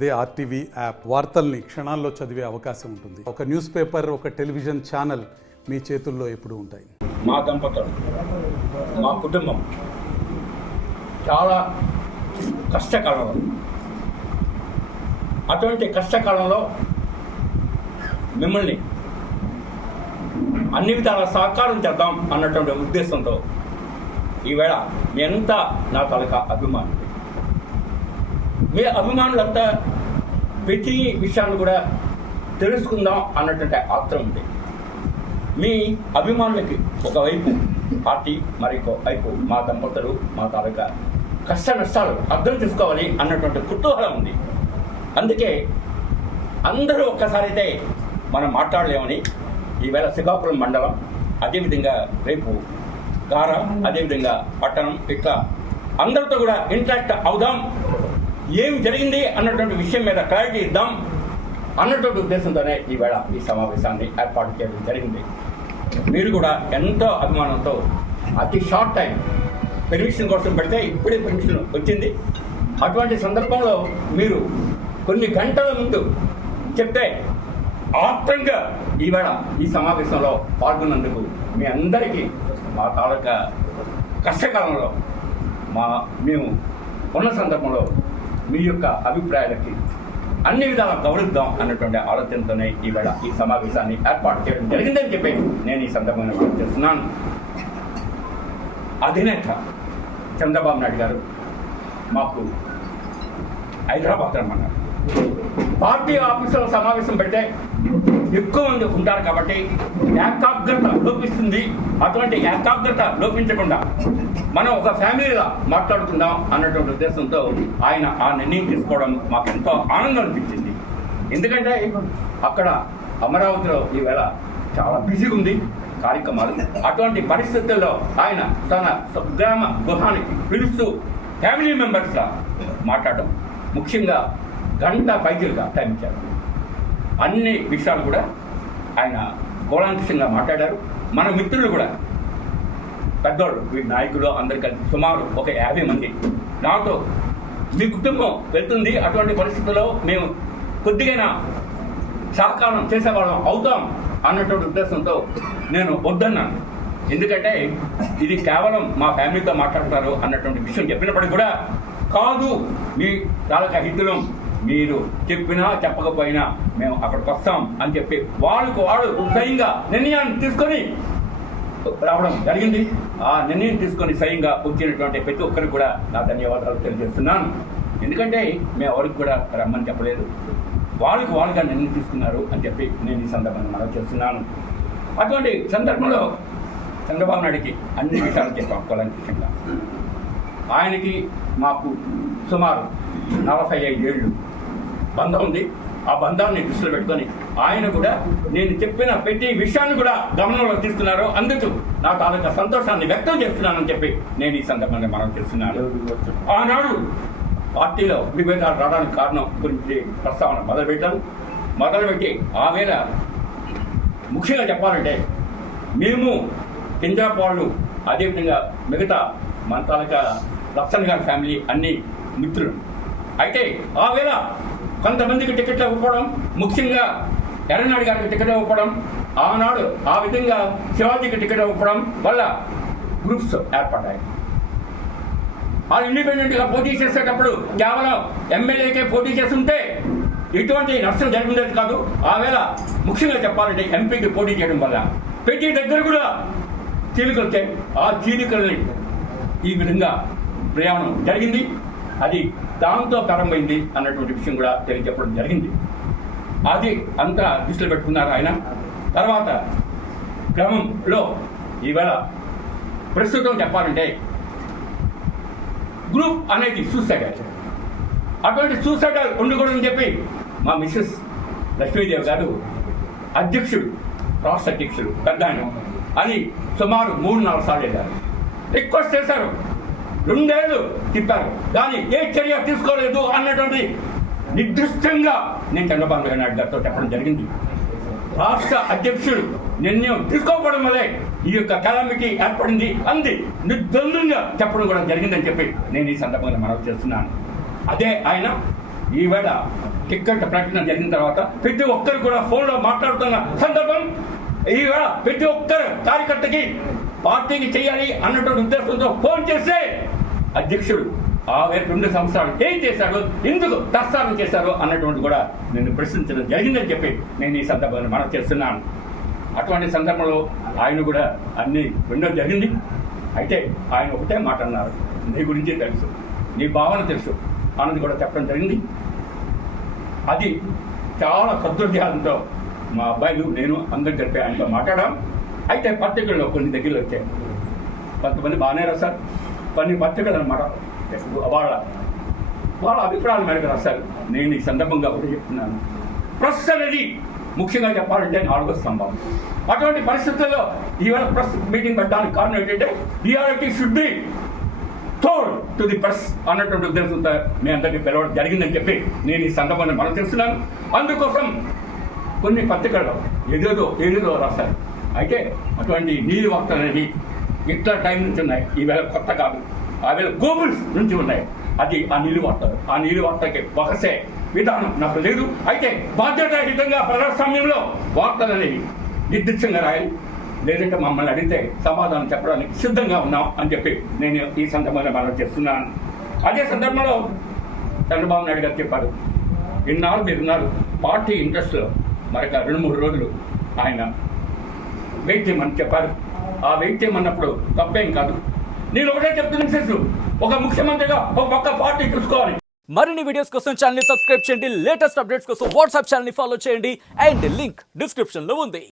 అదే RTV app వార్తల్ని క్షణాల్లో చదివే అవకాశం ఉంటుంది. ఒక న్యూస్ పేపర్, ఒక టెలివిజన్ ఛానల్ మీ చేతుల్లో ఎప్పుడూ ఉంటాయి. మా దంపతులు, మా కుటుంబం చాలా కష్టకాలంలో, అటువంటి కష్టకాలంలో మిమ్మల్ని అన్ని విధాల సహకారం చేద్దాం అన్నటువంటి ఉద్దేశంతో ఈవేళ మీ అంతా నా తాలూకా అభిమానులు. మీ అభిమానులంతా ప్రతి విషయాన్ని కూడా తెలుసుకుందాం అన్నటువంటి ఆత్రం ఉంది. మీ అభిమానులకి ఒకవైపు పార్టీ, మరొక వైపు మా దంపతులు, మా తాలూకా కష్ట నష్టాలు అర్థం చేసుకోవాలి అన్నటువంటి కుతూహలం ఉంది. అందుకే అందరూ ఒక్కసారి అయితే మనం మాట్లాడలేమని ఈవేళ శ్రీకాకుళం మండలం, అదేవిధంగా రేపు గార, అదేవిధంగా పట్టణం, ఇట్లా అందరితో కూడా ఇంటరాక్ట్ అవుదాం, ఏం జరిగింది అన్నటువంటి విషయం మీద క్లారిటీ ఇద్దాం అన్నటువంటి ఉద్దేశంతోనే ఈవేళ ఈ సమావేశాన్ని ఏర్పాటు చేయడం జరిగింది. మీరు కూడా ఎంతో అభిమానంతో అతి షార్ట్ టైం పెర్మిషన్ కోసం పెడితే ఇప్పుడే పెర్మిషన్ వచ్చింది. అటువంటి సందర్భంలో మీరు కొన్ని గంటల ముందు చెప్తే ఆత్రంగా ఈవేళ ఈ సమావేశంలో పాల్గొన్నందుకు మీ అందరికీ మా తాలూకా కష్టకాలంలో మేము ఉన్న సందర్భంలో మీ యొక్క అభిప్రాయాలకి అన్ని విధాలా గౌరవిద్దాం అన్నటువంటి ఆలోచనతోనే ఈవేళ ఈ సమావేశాన్ని ఏర్పాటు చేయడం జరిగిందని చెప్పి నేను ఈ సందర్భంగా మనం చేస్తున్నాను. అధినేత చంద్రబాబు నాయుడు గారు మాకు హైదరాబాద్ రమ్మన్నారు. పార్టీ ఆఫీసులో సమావేశం పెడితే ఎక్కువ మంది ఉంటారు కాబట్టి ఏకాగ్రత లోపిస్తుంది. అటువంటి ఏకాగ్రత లోపించకుండా మనం ఒక ఫ్యామిలీలా మాట్లాడుకుందాం అన్నటువంటి ఉద్దేశంతో ఆయన ఆ నిర్ణయం తీసుకోవడం మాకు ఎంతో ఆనందం అనిపించింది. ఎందుకంటే అక్కడ అమరావతిలో ఈవేళ చాలా బిజీగా ఉంది కార్యక్రమాలు. అటువంటి పరిస్థితుల్లో ఆయన తన గ్రామ గృహానికి పిలుస్తూ ఫ్యామిలీ మెంబర్స్గా మాట్లాడడం, ముఖ్యంగా గంట పైజీలుగా టైం ఇచ్చారు. అన్ని విషయాలు కూడా ఆయన కూలంకషంగా మాట్లాడారు. మన మిత్రులు కూడా పెద్దోళ్ళు, వీటి నాయకులు అందరు కలిసి సుమారు ఒక 50 మంది నాతో మీ కుటుంబం వెళ్తుంది, అటువంటి పరిస్థితుల్లో మేము కొద్దిగా సహకారం చేసేవాళ్ళం అవుతాం అన్నటువంటి ఉద్దేశంతో నేను వద్దన్నాను. ఎందుకంటే ఇది కేవలం మా ఫ్యామిలీతో మాట్లాడతారు అన్నటువంటి విషయం చెప్పినప్పటికీ కూడా కాదు, మీ తాలూకా హితులం, మీరు చెప్పినా చెప్పకపోయినా మేము అక్కడికి వస్తాం అని చెప్పి వాళ్ళు స్వయంగా నిర్ణయాన్ని తీసుకొని రావడం జరిగింది. ఆ నిర్ణయం తీసుకొని స్వయంగా వచ్చినటువంటి ప్రతి ఒక్కరికి కూడా నా ధన్యవాదాలు తెలియజేస్తున్నాను. ఎందుకంటే మేము ఎవరికి కూడా రమ్మని చెప్పలేదు, వాళ్ళుగా నిర్ణయం తీసుకున్నారు అని చెప్పి నేను ఈ సందర్భంగా మనం చేస్తున్నాను. అటువంటి సందర్భంలో చంద్రబాబు నాయుడికి అన్ని విషయాలు చెప్పాం కూలంకషంగా. ఆయనకి మాకు సుమారు 45 ఏళ్ళు బంధం ఉంది. ఆ బంధాన్ని దృష్టిలో పెట్టుకొని ఆయన కూడా నేను చెప్పిన ప్రతి విషయాన్ని కూడా గమనంలో తీసుకున్నారు. అందుకు నా తాలూకా సంతోషాన్ని వ్యక్తం చేస్తున్నానని చెప్పి నేను ఈ సందర్భంగా మనం చేస్తున్నాను. ఆనాడు పార్టీలో విభేదాలు రావడానికి కారణం గురించి ప్రస్తావన మొదలుపెట్టి ఆ వేళ ముఖ్యంగా చెప్పాలంటే మేము కింజాపాళ్ళు, అదేవిధంగా మిగతా మన తాలూకా లక్ష్మణ్ గారి ఫ్యామిలీ అన్ని మిత్రులు. అయితే ఆ వేళ కొంతమందికి టికెట్లు ఇవ్వడం, ముఖ్యంగా ఎర్రనాయుడు గారికి టికెట్ ఇవ్వడం, ఆనాడు ఆ విధంగా శివాజీకి టికెట్ ఇవ్వడం వల్ల గ్రూప్స్ ఏర్పడ్డాయి. వాళ్ళు ఇండిపెండెంట్గా పోటీ చేసేటప్పుడు కేవలం ఎమ్మెల్యేకే పోటీ చేస్తుంటే ఎటువంటి నష్టం జరిగింది కాదు. ఆ వేళ ముఖ్యంగా చెప్పాలంటే ఎంపీకి పోటీ చేయడం వల్ల ప్రతి దగ్గర కూడా చీలికలు వచ్చాయి. ఆ చీలికల్ని ఈ విధంగా ప్రయాణం జరిగింది. అది దాంతో ప్రారంభమైంది అన్నటువంటి విషయం కూడా తెలియజెప్పడం జరిగింది. అది అంతా దృష్టిలో పెట్టుకున్నారు ఆయన. తర్వాత క్రమంలో ఈవేళ ప్రస్తుతం చెప్పాలంటే గ్రూప్ అనేది సూసైడ్, అటువంటి సూసైడ్ ఉండకూడదని చెప్పి మా మిస్సెస్ లక్ష్మీదేవి గారు అధ్యక్షుడు, రాష్ట్ర అధ్యక్షుడు పెద్ద ఆయన అని సుమారు 3-4 సార్లు వెళ్ళారు, రిక్వెస్ట్ చేశారు, 2 ఏళ్ళు తిప్పారు, కానీ ఏ చర్య తీసుకోలేదు అన్నటువంటి నిర్దిష్టంగా నేను చంద్రబాబు నాయుడు గారితో చెప్పడం జరిగింది. రాష్ట్ర అధ్యక్షుడు నిర్ణయం తీసుకోకపోవడం వల్లే ఈ యొక్క కలామిటీ ఏర్పడింది అంది నిర్ద్వందంగా చెప్పడం కూడా జరిగిందని చెప్పి నేను ఈ సందర్భంగా మనవి చేస్తున్నాను. అదే ఆయన ఈవేళ టిక్కెట్ ప్రకటన జరిగిన తర్వాత ప్రతి ఒక్కరు కూడా ఫోన్లో మాట్లాడుతున్న సందర్భం, ఈవేళ ప్రతి ఒక్కరు కార్యకర్తకి పార్టీకి చేయాలి అన్నటువంటి ఉద్దేశంతో ఫోన్ చేస్తే అధ్యక్షుడు 2 సంవత్సరాలు ఏం చేశాడు, ఎందుకు ప్రస్తావన చేశారు అన్నటువంటి కూడా నేను ప్రశ్నించడం జరిగిందని చెప్పి నేను ఈ సందర్భాన్ని మనం చేస్తున్నాను. అటువంటి సందర్భంలో ఆయన కూడా అన్ని వినడం జరిగింది. అయితే ఆయన ఒకటే మాట అన్నారు, నీ గురించి తెలుసు, నీ భావన తెలుసు అన్నది కూడా చెప్పడం జరిగింది. అది చాలా సదృఢ్యాలతో మా అబ్బాయిలు నేను అందరు కలిపి ఆయనతో మాట్లాడాం. అయితే పత్రికల్లో కొన్ని దగ్గరలో వచ్చాయి, కొంతమంది బాగానే రాశారు, కొన్ని పత్రికలు అన్నమాట వాళ్ళ అభిప్రాయాల మేరకు రాశారు. నేను ఈ సందర్భంగా కూడా చెప్తున్నాను, ప్రెస్ అనేది ముఖ్యంగా చెప్పాలంటే 4వ స్తంభం. అటువంటి పరిస్థితుల్లో ఈవేళ ప్రెస్ మీటింగ్ పెట్టడానికి కారణం ఏంటంటే reality should be told to the press అన్నటువంటి ఉద్దేశంతో మీ అందరికీ పిలవడం జరిగిందని చెప్పి నేను ఈ సందర్భాన్ని మనం తెలుస్తున్నాను. అందుకోసం కొన్ని పత్రికల్లో ఏదేదో రాస్తారు. అయితే అటువంటి నీలి వార్తలు అనేది ఇట్లా టైం నుంచి ఉన్నాయి, ఈవేళ కొత్త కాదు, ఆవేళ గూగుల్స్ నుంచి ఉన్నాయి. అది ఆ నీలి వార్తలు, ఆ నీలి వార్తకి వగసే విధానం నాకు లేదు. అయితే బాధ్యతాయుతంగా ప్రజాస్వామ్యంలో వార్తలు అనేవి నిర్దిష్టంగా రాయాలి, లేదంటే మమ్మల్ని అడిగితే సమాధానం చెప్పడానికి సిద్ధంగా ఉన్నాం అని చెప్పి నేను ఈ సందర్భంగా మనం చేస్తున్నాను. అదే సందర్భంలో చంద్రబాబు నాయుడు గారు చెప్పారు, ఇన్నాళ్ళు మీరున్నారు పార్టీ ఇంట్రెస్ట్లో మరొక 2-3 రోజులు ఆయన వెయిట్ చేయమని చెప్పారు. ఆ వెయిట్ చేయమన్నప్పుడు తప్పేం కాదు. నేను ఒకటే చెప్తున్నాను, ఒక ముఖ్యమంత్రిగా ఒక పక్క పార్టీ చూసుకోవాలి. మరిన్ని వీడియోస్ కోసం ఛానల్ ని సబ్స్క్రైబ్ చేయండి, లేటెస్ట్ అప్డేట్స్ కోసం వాట్సాప్ ఛానల్ ని ఫాలో చేయండి అండ్ లింక్ డిస్క్రిప్షన్ లో ఉంది.